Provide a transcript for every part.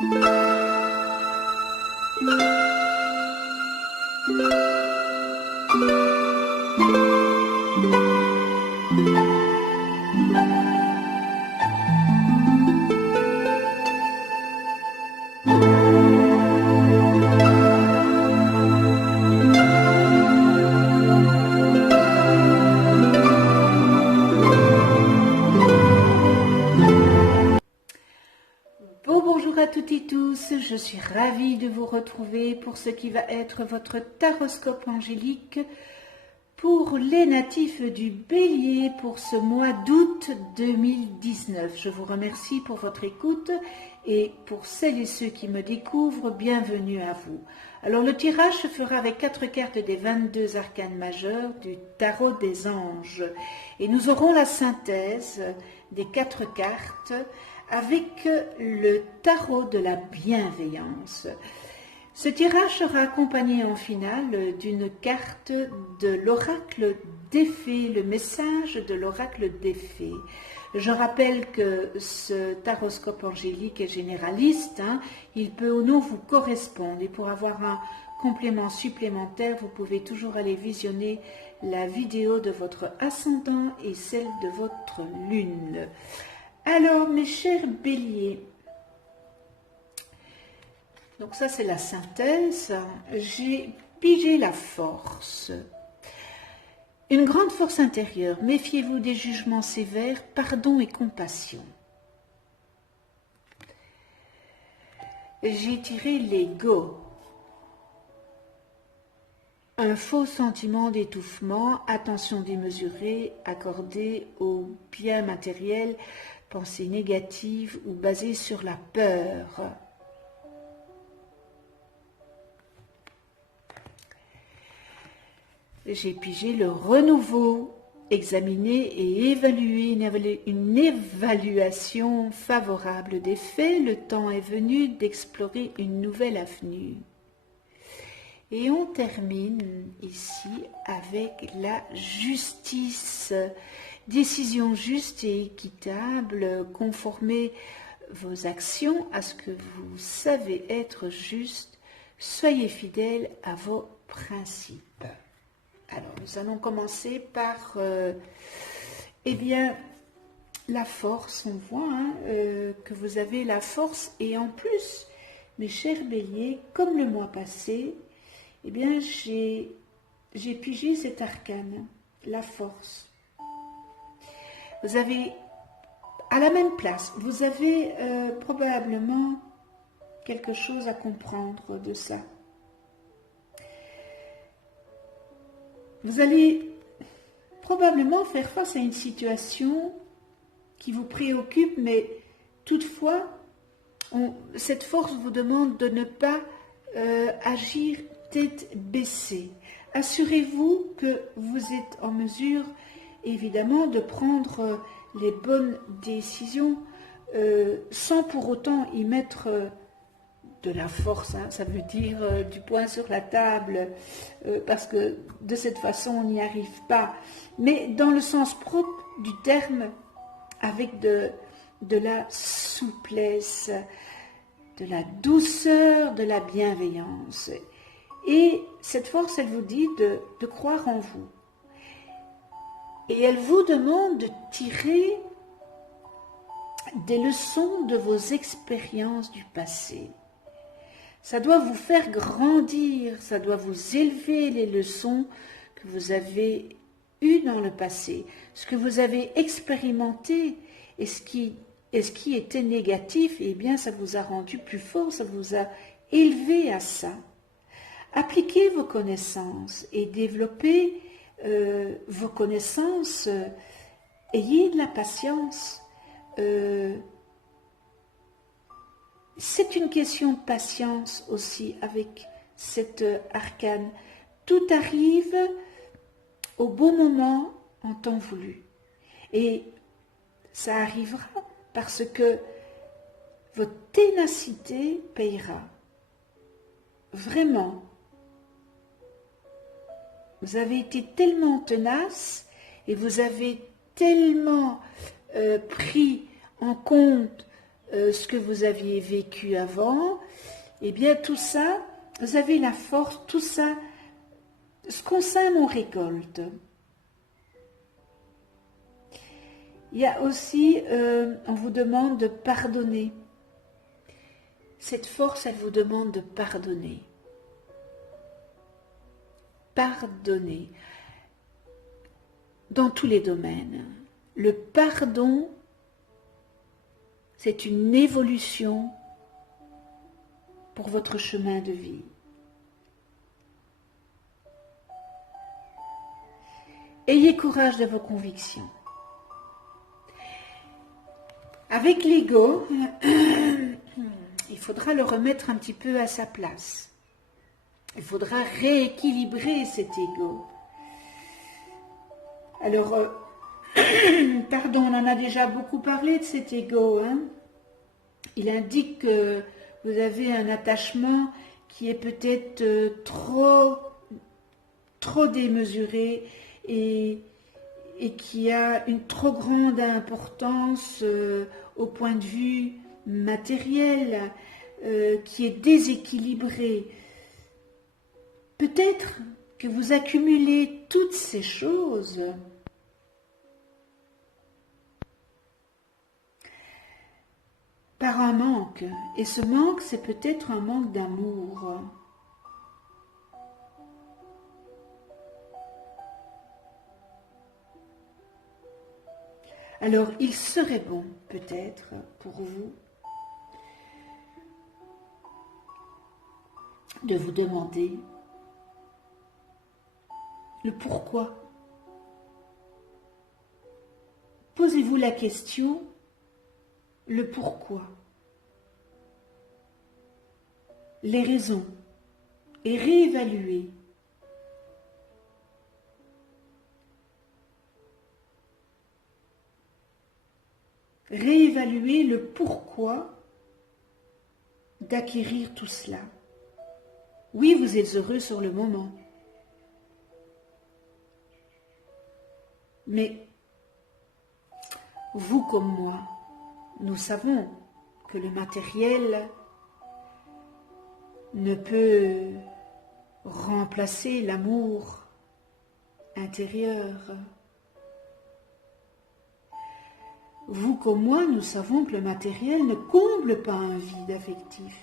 Bonjour à toutes et tous, je suis ravie de vous retrouver pour ce qui va être votre taroscope angélique pour les natifs du Bélier pour ce mois d'août 2019. Je vous remercie pour votre écoute et pour celles et ceux qui me découvrent, bienvenue à vous. Alors le tirage se fera avec 4 cartes des 22 arcanes majeurs du tarot des anges et nous aurons la synthèse des 4 cartes avec le tarot de la bienveillance. Ce tirage sera accompagné en finale d'une carte de l'oracle des fées, le message de l'oracle des fées. Je rappelle que ce taroscope angélique est généraliste, il peut ou non vous correspondre et pour avoir un complément supplémentaire, vous pouvez toujours aller visionner la vidéo de votre ascendant et celle de votre lune. Alors, mes chers béliers, donc ça c'est la synthèse, j'ai pigé la force. Une grande force intérieure, méfiez-vous des jugements sévères, pardon et compassion. J'ai tiré l'ego. Un faux sentiment d'étouffement, attention démesurée accordée au bien matériel, pensée négative ou basée sur la peur. J'ai pigé le renouveau, examiner et évaluer une évaluation favorable des faits. Le temps est venu d'explorer une nouvelle avenue. Et on termine ici avec la justice. Décision juste et équitable, conformez vos actions à ce que vous savez être juste. Soyez fidèles à vos principes. Alors, nous allons commencer par, la force. On voit que vous avez la force. Et en plus, mes chers béliers, comme le mois passé, j'ai pigé cet arcane, la force. Vous avez, à la même place, vous avez probablement quelque chose à comprendre de ça. Vous allez probablement faire face à une situation qui vous préoccupe, mais toutefois, cette force vous demande de ne pas agir tête baissée. Assurez-vous que vous êtes en mesure, évidemment, de prendre les bonnes décisions sans pour autant y mettre de la force, ça veut dire du poing sur la table, parce que de cette façon on n'y arrive pas, mais dans le sens propre du terme, avec de la souplesse, de la douceur, de la bienveillance. Et cette force, elle vous dit de croire en vous. Et elle vous demande de tirer des leçons de vos expériences du passé. Ça doit vous faire grandir, ça doit vous élever, les leçons que vous avez eues dans le passé, ce que vous avez expérimenté et ce qui était négatif, ça vous a rendu plus fort, ça vous a élevé à ça. Appliquez vos connaissances et développez vos connaissances, ayez de la patience. C'est une question de patience aussi avec cette arcane. Tout arrive au bon moment en temps voulu. Et ça arrivera parce que votre ténacité payera. Vraiment. Vous avez été tellement tenace et vous avez tellement pris en compte ce que vous aviez vécu avant, eh bien tout ça, vous avez la force, tout ça, ce qu'on sème, on récolte. Il y a aussi, on vous demande de pardonner. Cette force, elle vous demande de pardonner. Pardonner. Dans tous les domaines. Le pardon, c'est une évolution pour votre chemin de vie. Ayez courage de vos convictions. Avec l'ego, il faudra le remettre un petit peu à sa place. Il faudra rééquilibrer cet ego. Alors, pardon, on en a déjà beaucoup parlé de cet ego. Il indique que vous avez un attachement qui est peut-être trop démesuré et qui a une trop grande importance au point de vue matériel, qui est déséquilibré. Peut-être que vous accumulez toutes ces choses par un manque. Et ce manque, c'est peut-être un manque d'amour. Alors, il serait bon, peut-être, pour vous, de vous demander le pourquoi. Posez-vous la question, le pourquoi, les raisons, et réévaluez. Réévaluer le pourquoi d'acquérir tout cela. Oui, vous êtes heureux sur le moment. Mais vous comme moi, nous savons que le matériel ne peut remplacer l'amour intérieur. Vous comme moi, nous savons que le matériel ne comble pas un vide affectif.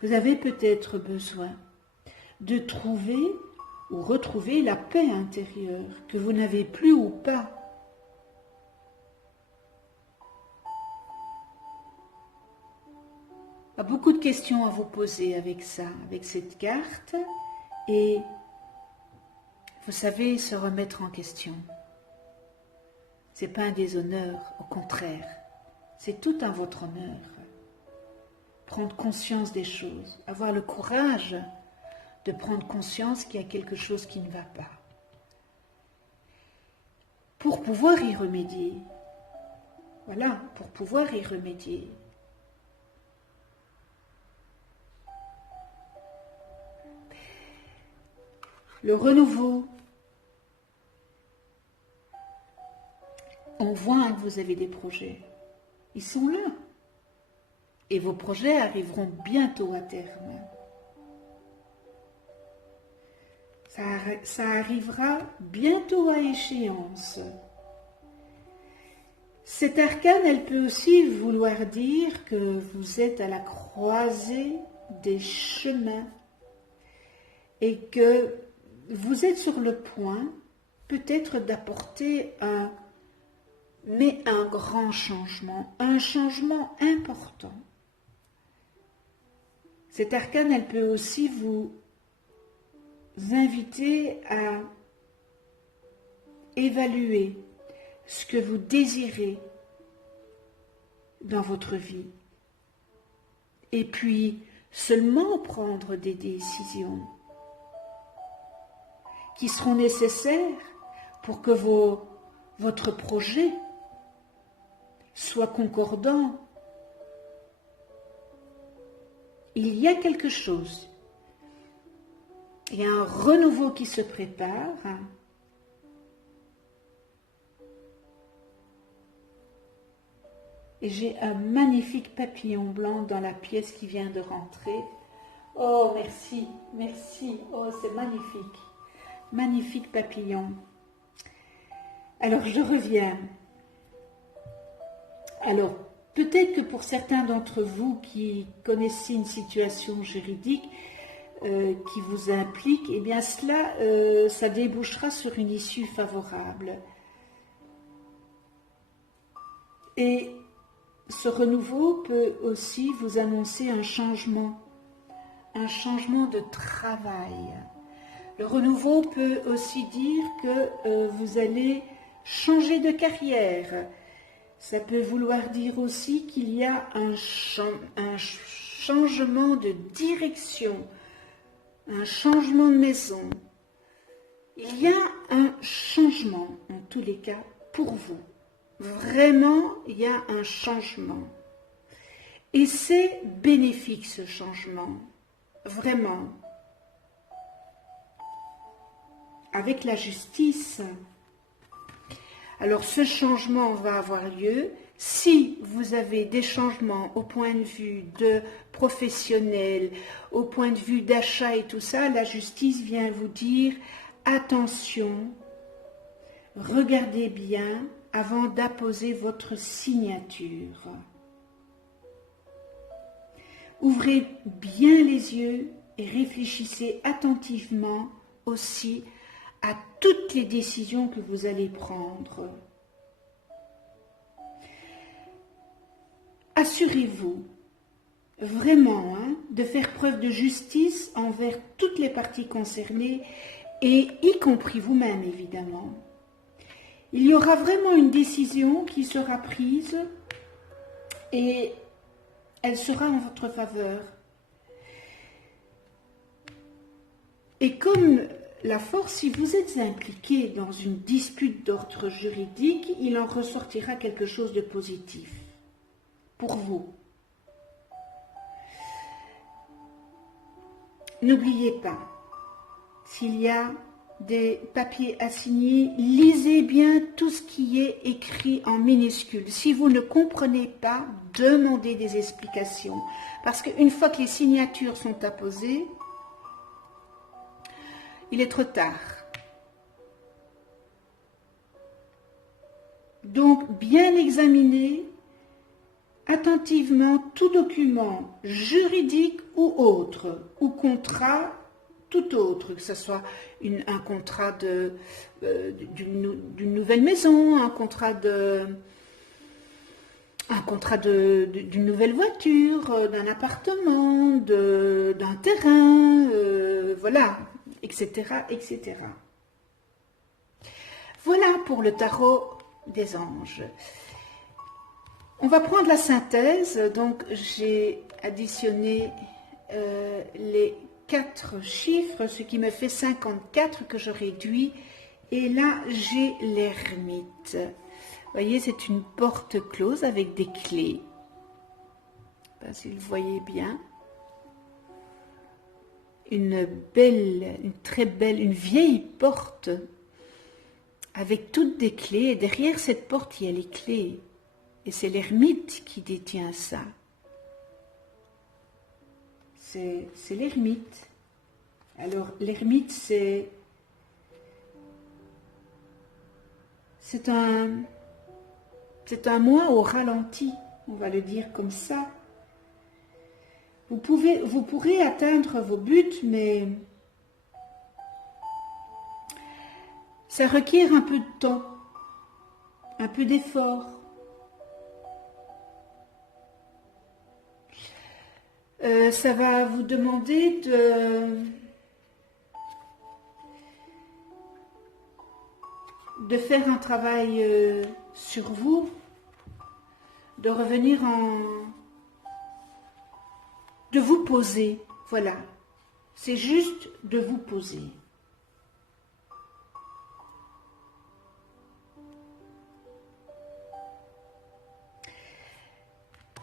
Vous avez peut-être besoin de trouver ou retrouver la paix intérieure que vous n'avez plus ou pas. Il y a beaucoup de questions à vous poser avec ça, avec cette carte, et vous savez se remettre en question. Ce n'est pas un déshonneur, au contraire, c'est tout un votre honneur. Prendre conscience des choses, avoir le courage de prendre conscience qu'il y a quelque chose qui ne va pas. Pour pouvoir y remédier. Voilà, pour pouvoir y remédier. Le renouveau. On voit que vous avez des projets. Ils sont là. Et vos projets arriveront bientôt à terme. Ça arrivera bientôt à échéance. Cette arcane, elle peut aussi vouloir dire que vous êtes à la croisée des chemins et que vous êtes sur le point peut-être d'apporter un grand changement, un changement important. Cette arcane, elle peut aussi vous inviter à évaluer ce que vous désirez dans votre vie et puis seulement prendre des décisions qui seront nécessaires pour que votre projet soit concordant. Il y a quelque chose Il y a un renouveau qui se prépare. Et j'ai un magnifique papillon blanc dans la pièce qui vient de rentrer. Oh, merci, merci. Oh, c'est magnifique. Magnifique papillon. Alors, je reviens. Alors, peut-être que pour certains d'entre vous qui connaissez une situation juridique qui vous implique, eh bien cela, ça débouchera sur une issue favorable. Et ce renouveau peut aussi vous annoncer un changement de travail. Le renouveau peut aussi dire que vous allez changer de carrière. Ça peut vouloir dire aussi qu'il y a un changement de direction, un changement de maison. Il y a un changement, en tous les cas, pour vous. Vraiment, il y a un changement. Et c'est bénéfique, ce changement. Vraiment. Avec la justice. Alors, ce changement va avoir lieu si vous avez des changements au point de vue de professionnel, au point de vue d'achat et tout ça. La justice vient vous dire attention, regardez bien avant d'apposer votre signature. Ouvrez bien les yeux et réfléchissez attentivement aussi à toutes les décisions que vous allez prendre. Assurez-vous vraiment de faire preuve de justice envers toutes les parties concernées et y compris vous-même évidemment. Il y aura vraiment une décision qui sera prise et elle sera en votre faveur. Et comme la force, si vous êtes impliqué dans une dispute d'ordre juridique, il en ressortira quelque chose de positif pour vous. N'oubliez pas, s'il y a des papiers à signer, lisez bien tout ce qui est écrit en minuscules. Si vous ne comprenez pas, demandez des explications. Parce qu'une fois que les signatures sont apposées, il est trop tard. Donc, bien examiner attentivement tout document juridique ou autre, ou contrat tout autre, que ce soit un contrat d'une nouvelle maison, un contrat d'une nouvelle voiture, d'un appartement, d'un terrain, voilà, etc., etc. Voilà pour le tarot des anges. On va prendre la synthèse, donc j'ai additionné les 4 chiffres, ce qui me fait 54 que je réduis, et là j'ai l'ermite. Vous voyez, c'est une porte close avec des clés. Je ne sais pas si vous voyez bien. Une très belle, une vieille porte avec toutes des clés, et derrière cette porte il y a les clés. Et c'est l'ermite qui détient ça. C'est l'ermite. Alors, l'ermite, c'est un moi au ralenti, on va le dire comme ça. Vous pourrez atteindre vos buts, mais ça requiert un peu de temps, un peu d'effort. Ça va vous demander de faire un travail sur vous, de revenir de vous poser, voilà. C'est juste de vous poser.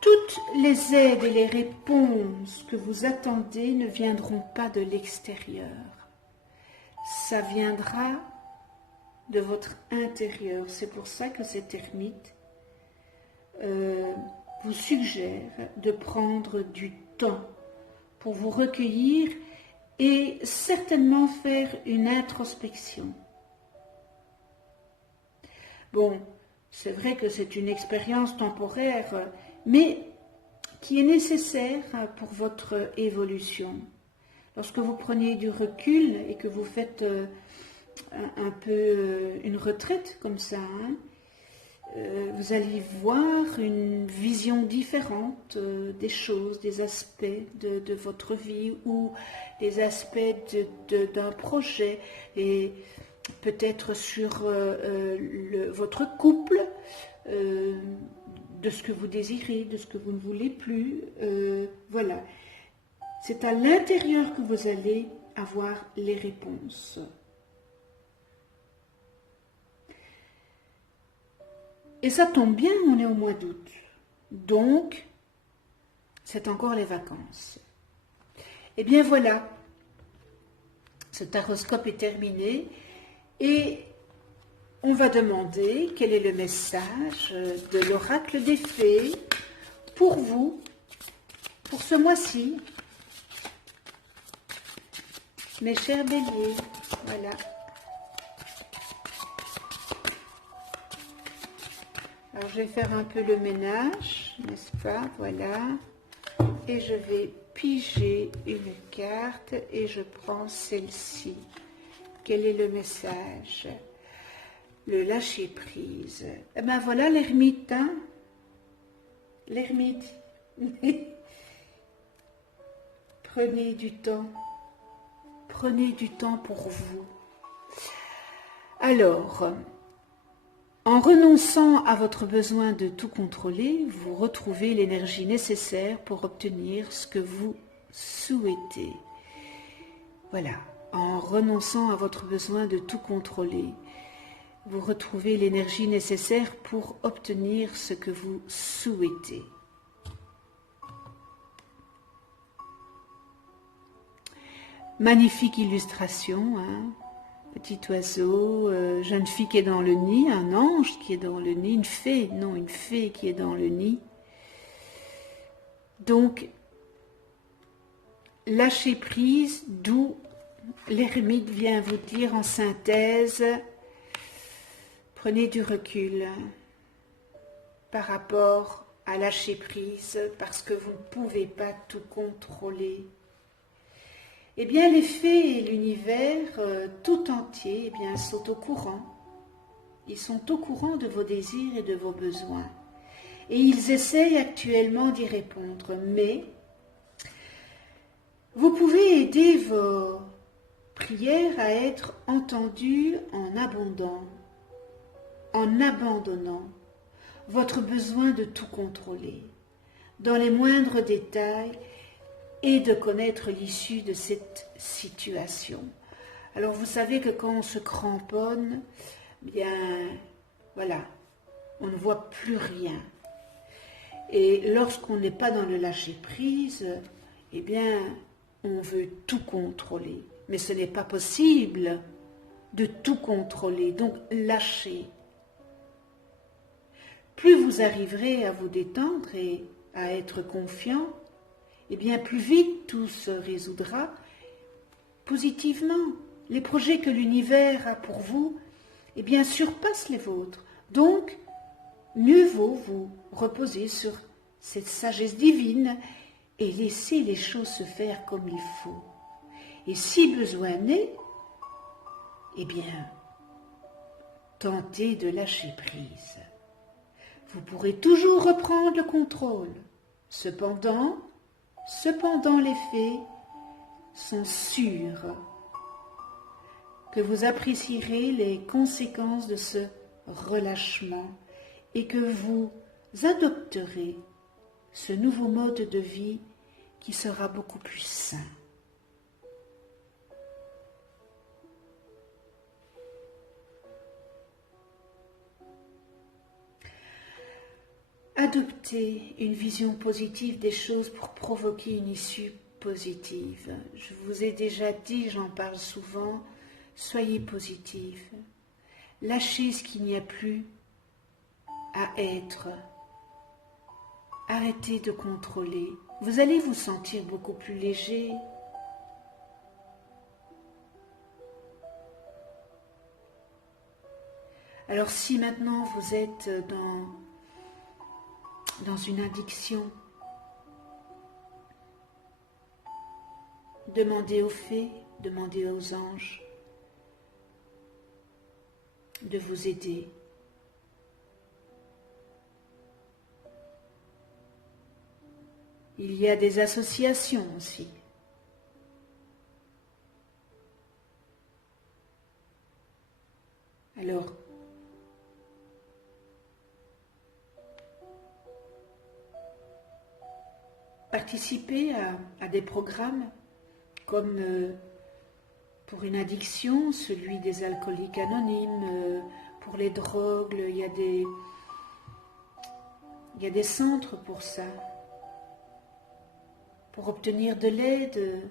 Toutes les aides et les réponses que vous attendez ne viendront pas de l'extérieur. ça viendra de votre intérieur. C'est pour ça que cet ermite vous suggère de prendre du temps pour vous recueillir et certainement faire une introspection. Bon, c'est vrai que c'est une expérience temporaire, mais qui est nécessaire pour votre évolution. Lorsque vous prenez du recul et que vous faites un peu une retraite comme ça, vous allez voir une vision différente des choses, des aspects de votre vie ou des aspects d'un projet et peut-être sur votre couple, de ce que vous désirez, de ce que vous ne voulez plus. Voilà. C'est à l'intérieur que vous allez avoir les réponses. Et ça tombe bien, on est au mois d'août. Donc, c'est encore les vacances. Et bien voilà, ce taroscope est terminé et on va demander quel est le message de l'oracle des fées pour vous, pour ce mois-ci. Mes chers béliers, voilà. Alors, je vais faire un peu le ménage, n'est-ce pas? Voilà. Et je vais piger une carte et je prends celle-ci. Quel est le message? Le lâcher-prise. Eh bien, voilà l'ermite, hein? L'ermite. Prenez du temps. Prenez du temps pour vous. Alors, en renonçant à votre besoin de tout contrôler, vous retrouvez l'énergie nécessaire pour obtenir ce que vous souhaitez. Voilà, en renonçant à votre besoin de tout contrôler, vous retrouvez l'énergie nécessaire pour obtenir ce que vous souhaitez. Magnifique illustration, hein? Petit oiseau, jeune fille qui est dans le nid, un ange qui est dans le nid, une fée qui est dans le nid. Donc, lâcher prise, d'où l'ermite vient vous dire en synthèse, prenez du recul par rapport à lâcher prise parce que vous ne pouvez pas tout contrôler. Eh bien, les fées et l'univers tout entier eh bien, sont au courant. Ils sont au courant de vos désirs et de vos besoins. Et ils essayent actuellement d'y répondre. Mais vous pouvez aider vos prières à être entendues en abandonnant votre besoin de tout contrôler, dans les moindres détails, et de connaître l'issue de cette situation. Alors vous savez que quand on se cramponne, bien voilà, on ne voit plus rien. Et lorsqu'on n'est pas dans le lâcher-prise, eh bien on veut tout contrôler. Mais ce n'est pas possible de tout contrôler, donc lâchez. Plus vous arriverez à vous détendre et à être confiant, eh bien, plus vite tout se résoudra positivement. Les projets que l'univers a pour vous, eh bien, surpassent les vôtres. Donc, mieux vaut vous reposer sur cette sagesse divine et laisser les choses se faire comme il faut. Et si besoin n'est, eh bien, tentez de lâcher prise. Vous pourrez toujours reprendre le contrôle. Cependant, les fées sont sûres que vous apprécierez les conséquences de ce relâchement et que vous adopterez ce nouveau mode de vie qui sera beaucoup plus sain. Adoptez une vision positive des choses pour provoquer une issue positive. Je vous ai déjà dit, j'en parle souvent, soyez positif. Lâchez ce qu'il n'y a plus à être. Arrêtez de contrôler. Vous allez vous sentir beaucoup plus léger. Alors si maintenant vous êtes dans une addiction, demandez aux fées, demandez aux anges de vous aider. Il y a des associations aussi. Alors, participez à des programmes comme pour une addiction, celui des alcooliques anonymes, pour les drogues, il y a des centres pour ça. Pour obtenir de l'aide,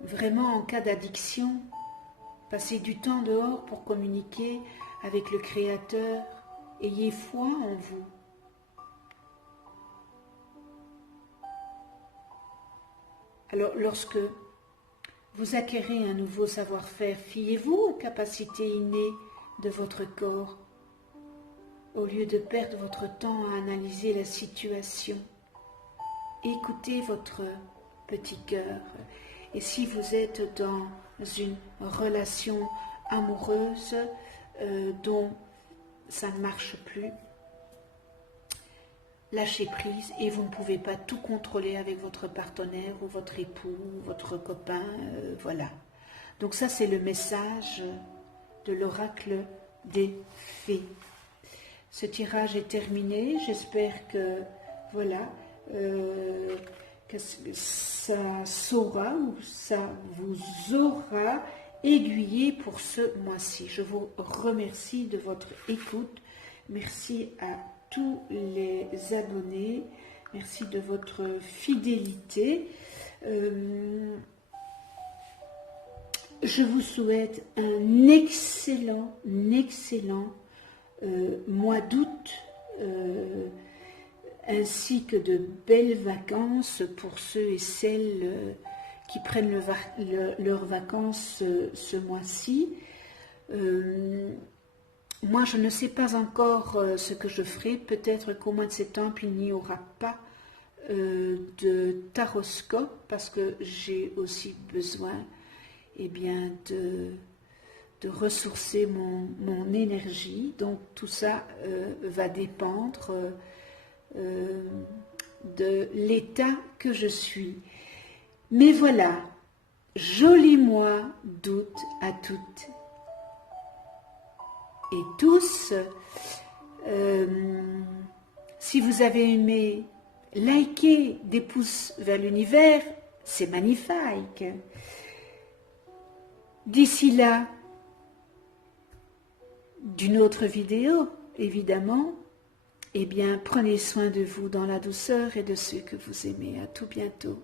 vraiment en cas d'addiction, passez du temps dehors pour communiquer avec le Créateur, ayez foi en vous. Alors, lorsque vous acquérez un nouveau savoir-faire, fiez-vous aux capacités innées de votre corps, au lieu de perdre votre temps à analyser la situation. Écoutez votre petit cœur. Et si vous êtes dans une relation amoureuse dont ça ne marche plus, lâchez prise et vous ne pouvez pas tout contrôler avec votre partenaire ou votre époux, ou votre copain, voilà. Donc ça c'est le message de l'oracle des fées. Ce tirage est terminé, j'espère que, voilà, que ça saura ou ça vous aura aiguillé pour ce mois-ci. Je vous remercie de votre écoute. Merci à tous les abonnés. Merci de votre fidélité. Je vous souhaite un excellent mois d'août, ainsi que de belles vacances pour ceux et celles qui prennent leurs vacances ce mois-ci. Moi, je ne sais pas encore ce que je ferai. Peut-être qu'au mois de septembre, il n'y aura pas de taroscope parce que j'ai aussi besoin de ressourcer mon énergie. Donc, tout ça va dépendre de l'état que je suis. Mais voilà, joli mois d'août à toutes et tous. Si vous avez aimé, likez des pouces vers l'univers, c'est magnifique. D'ici là, d'une autre vidéo, évidemment, prenez soin de vous dans la douceur et de ceux que vous aimez. À tout bientôt.